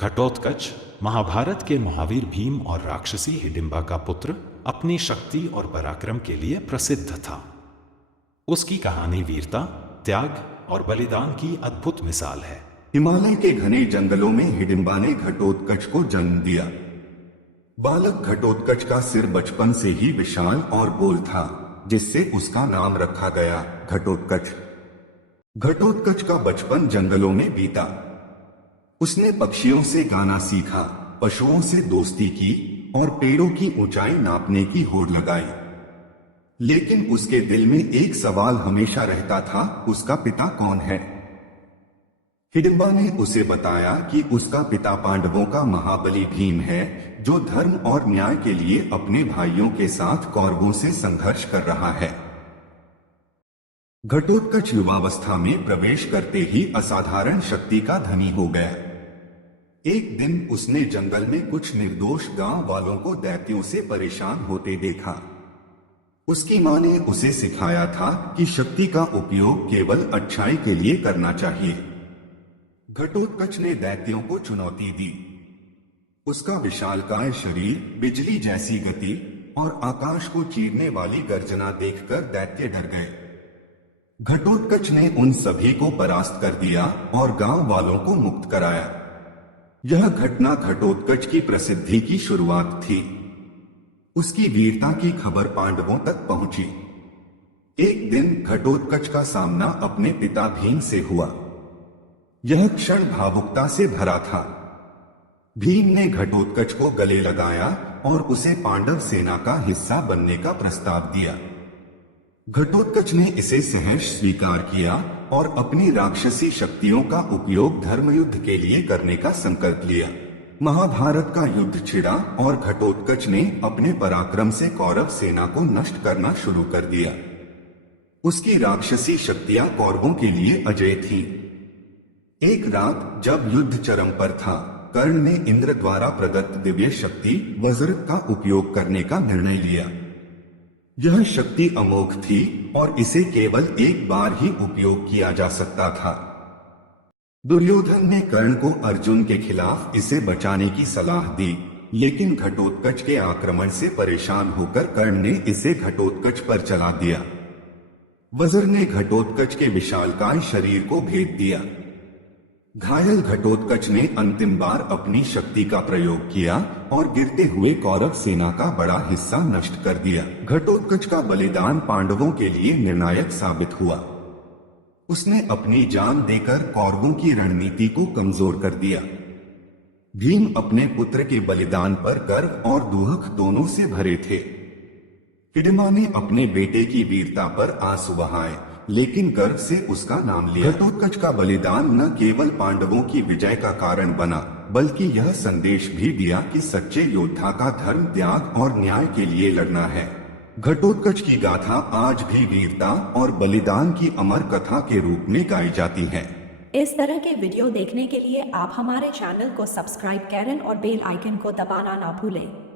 घटोत्कच महाभारत के महावीर भीम और राक्षसी हिडिंबा का पुत्र अपनी शक्ति और पराक्रम के लिए प्रसिद्ध था। उसकी कहानी वीरता, त्याग और बलिदान की अद्भुत मिसाल है। हिमालय के घने जंगलों में हिडिंबा ने घटोत्कच को जन्म दिया। बालक घटोत्कच का सिर बचपन से ही विशाल और गोल था, जिससे उसका नाम रखा गया घटोत्कच। घटोत्कच का बचपन जंगलों में बीता। उसने पक्षियों से गाना सीखा, पशुओं से दोस्ती की और पेड़ों की ऊंचाई नापने की होड़ लगाई। लेकिन उसके दिल में एक सवाल हमेशा रहता था, उसका पिता कौन है। हिडिंबा ने उसे बताया कि उसका पिता पांडवों का महाबली भीम है, जो धर्म और न्याय के लिए अपने भाइयों के साथ कौरवों से संघर्ष कर रहा है। घटोत्कच युवावस्था में प्रवेश करते ही असाधारण शक्ति का धनी हो गया। एक दिन उसने जंगल में कुछ निर्दोष गांव वालों को दैत्यों से परेशान होते देखा। उसकी मां ने उसे सिखाया था कि शक्ति का उपयोग केवल अच्छाई के लिए करना चाहिए। घटोत्कच ने दैत्यों को चुनौती दी। उसका विशालकाय शरीर, बिजली जैसी गति और आकाश को चीरने वाली गर्जना देखकर दैत्य डर गए। घटोत्कच ने उन सभी को परास्त कर दिया और गांव वालों को मुक्त कराया। यह घटना घटोत्कच की प्रसिद्धि की शुरुआत थी। उसकी वीरता की खबर पांडवों तक पहुंची। एक दिन घटोत्कच का सामना अपने पिता भीम से हुआ। यह क्षण भावुकता से भरा था। भीम ने घटोत्कच को गले लगाया और उसे पांडव सेना का हिस्सा बनने का प्रस्ताव दिया। घटोत्कच ने इसे सहर्ष स्वीकार किया और अपनी राक्षसी शक्तियों का उपयोग धर्मयुद्ध के लिए करने का संकल्प लिया। महाभारत का युद्ध छिड़ा और घटोत्कच ने अपने पराक्रम से कौरव सेना को नष्ट करना शुरू कर दिया। उसकी राक्षसी शक्तियां कौरवों के लिए अजेय थीं। एक रात जब युद्ध चरम पर था, कर्ण ने इंद्र द्वारा प्रदत्त दिव्य शक्ति वज्र का उपयोग करने का निर्णय लिया। यह शक्ति अमोघ थी और इसे केवल एक बार ही उपयोग किया जा सकता था। दुर्योधन ने कर्ण को अर्जुन के खिलाफ इसे बचाने की सलाह दी, लेकिन घटोत्कच के आक्रमण से परेशान होकर कर्ण ने इसे घटोत्कच पर चला दिया। वज्र ने घटोत्कच के विशालकाय शरीर को भेद दिया। घायल घटोत्कच ने अंतिम बार अपनी शक्ति का प्रयोग किया और गिरते हुए कौरव सेना का बड़ा हिस्सा नष्ट कर दिया। घटोत्कच का बलिदान पांडवों के लिए निर्णायक साबित हुआ। उसने अपनी जान देकर कौरवों की रणनीति को कमजोर कर दिया। भीम अपने पुत्र के बलिदान पर गर्व और दुख दोनों से भरे थे। हिडिंबा ने अपने बेटे की वीरता पर आंसू बहाए, लेकिन गर्व से उसका नाम लिया। घटोत्कच का बलिदान न केवल पांडवों की विजय का कारण बना, बल्कि यह संदेश भी दिया कि सच्चे योद्धा का धर्म, त्याग और न्याय के लिए लड़ना है। घटोत्कच की गाथा आज भी वीरता और बलिदान की अमर कथा के रूप में गाई जाती है। इस तरह के वीडियो देखने के लिए आप हमारे चैनल को सब्सक्राइब करें और बेल आइकन को दबाना ना भूलें।